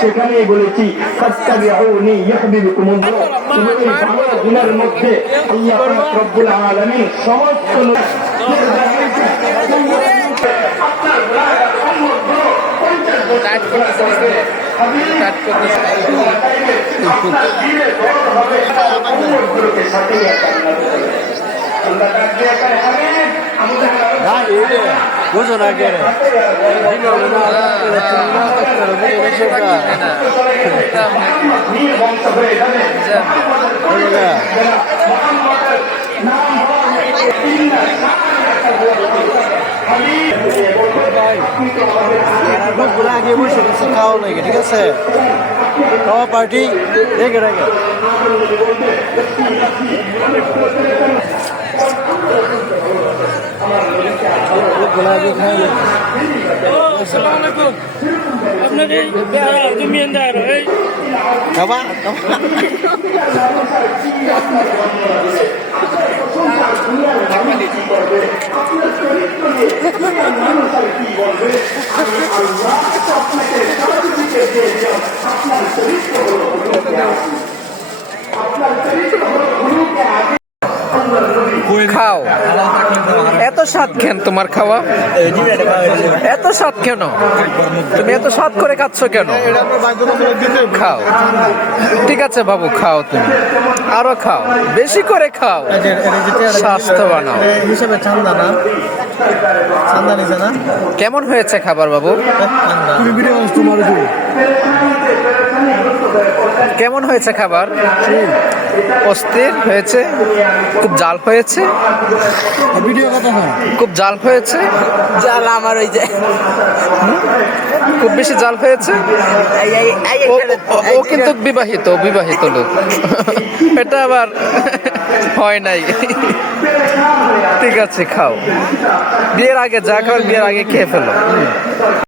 সেখানেই বলেছি ফাত্তাবিউনি ইয়াহবিবকুমুল্লাহ তুমি এই ভালো গুণের মধ্যে আল্লাহ রব্বুল আলামিন সমস্ত কাট করতেছে কাট করতেছে বুঝো না কে রে ঠিক আছে খাওয়া পার্টি রেগে লোকগুলো আগে খাওয়া আসসালামাইকুম আপনার বেহারা জমিয়ানদার এই। খাবা খাও। এত স্বাদ কেন তোমার খাওয়া? এত স্বাদ কেন? তুমি এত স্বাদ করে খাচ্ছ কেন। খাও। ঠিক আছে বাবু, খাও তুমি। আরও খাও। বেশি করে খাও। স্বাস্থ্য বানাও। হিসাবে কেমন হয়েছে খাবার বাবু? কেমন হয়েছে খাবার? অস্থির হয়েছে খুব জাল হয়েছে। ভিডিও কথা হয় খুব জাল হয়েছে। জাল আমার ওই যে। খুব বেশি জাল হয়েছে। ও- কিন্তু বিবাহিত বিবাহিত লোক। এটা আবার হয় নাই। ঠিক আছে খাও। বিয়ের আগে যা খাবার বিয়ের আগে খেয়ে ফেলো।